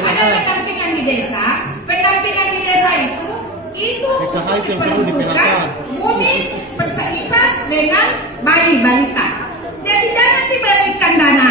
ada pendampingan di desa. Pendampingan di desa itu diperuntukkan bumi berseimbas dengan bayi balita. Jadi jangan diberikan dana